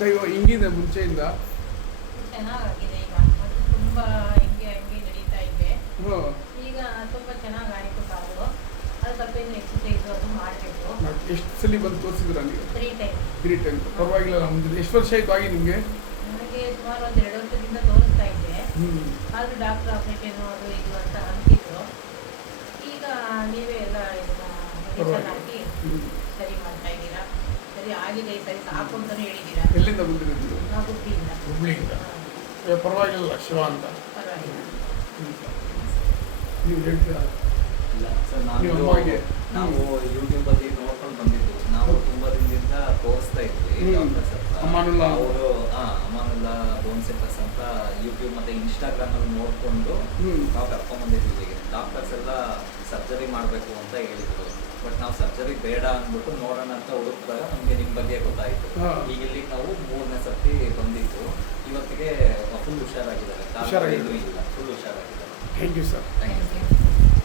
ಅಕ್ಕ ಇವಾಗ ಹಿಂಗಿದೆ ಮುಂಚೆಯಿಂದ? ಚೆನ್ನಾಗಾಗಿದೆ ಈಗ. ಮತ್ತು ತುಂಬ ಹಿಂಗೆ ನಡೀತಾ ಇದೆ. ಈಗ ತುಂಬ ಚೆನ್ನಾಗಿ ಆಯಿತು ಕಾಲು. ಅದು ಸ್ವಲ್ಪ ಇನ್ನು ಎಕ್ಸಸೈಸು ಅದು ಮಾಡಬೇಕು. ಎಷ್ಟು ಸಲ ಬಂದು ತೋರಿಸಿದ್ರಾ ನೀವು? 3 ಟೈಮ್. ಪರವಾಗಿಲ್ಲ. ನಮ್ದು ಎಷ್ಟು ವರ್ಷ ಆಯಿತು ಆಗಿ ನಿಮಗೆ? ನನಗೆ ಸುಮಾರು ಒಂದು 2 ವರ್ಷದಿಂದ ತೋರಿಸ್ತಾ ಇದ್ದೆ. ಆದರೂ ಡಾಕ್ಟ್ರ್ ಆಪ್ರೇಷನ್ ಅದು ಇದು ಅಂತ ಅಂತಿದ್ರು. ಈಗ ನೀವೇ ಎಲ್ಲ ಮೆಡಿಸನ್ ಹಾಕಿ ಸರಿ ಮಾಡ್ತಾ ಇದ್ದೀರಾ. ಸರಿ ಆಗಿದೆ, ಸರಿ ಸಾಕು ಅಂತಲೇ ಹೇಳಿದ್ದೀರಾ. ಎಲ್ಲಿಂದ ಬಂದಿರೋದು? ನಾವು ಹುಬ್ಳಿಯಿಂದ. ಹುಬ್ಳಿಯಿಂದ. ಪರವಾಗಿಲ್ಲ ಶಿವ ಅಂತ. ಪರವಾಗಿಲ್ಲ. ನೀವು ಹೇಳ್ತೀರಾ? ಇಲ್ಲ ಸರ್, ನಾವು ಯೂಟ್ಯೂಬಲ್ಲಿ ನೋಡ್ಕೊಂಡು ಬಂದಿದ್ದು. ನಾವು ತುಂಬ ದಿನದಿಂದ ತೋರಿಸ್ತಾ ಇದ್ವಿ ಡಾಕ್ಟರ್ಸ್ ಹತ್ರ. ಅವರು ಅಮಾನುಲ್ಲಾ ಬೋನ್ ಸೆಂಟರ್ಸ್ ಅಂತ ಯೂಟ್ಯೂಬ್ ಮತ್ತು ಇನ್ಸ್ಟಾಗ್ರಾಮಲ್ಲಿ ನೋಡಿಕೊಂಡು ನಾವು ಕರ್ಕೊಂಡ್ಬಂದಿದ್ವಿ. ಡಾಕ್ಟರ್ಸ್ ಎಲ್ಲ ಸರ್ಜರಿ ಮಾಡಬೇಕು ಅಂತ ಹೇಳಿದ್ರು. ಬಟ್ ನಾವು ಸರ್ಜರಿ ಬೇಡ ಅಂದ್ಬಿಟ್ಟು ನೋಡೋಣ ಅಂತ ಹುಡುಕಿದಾಗ ನಮಗೆ ನಿಮ್ಮ ಬಗ್ಗೆ ಗೊತ್ತಾಯಿತು. ಈಗ ಇಲ್ಲಿಗೆ ನಾವು 3ನೇ ಸರ್ತಿ ಬಂದಿದ್ದು. ಇವತ್ತಿಗೆ ಫುಲ್ ಹುಷಾರಾಗಿದ್ದಾರೆ. ಇಲ್ಲ, ಫುಲ್ ಹುಷಾರಾಗಿದ್ದಾರೆ. Thank you sir. Thank you.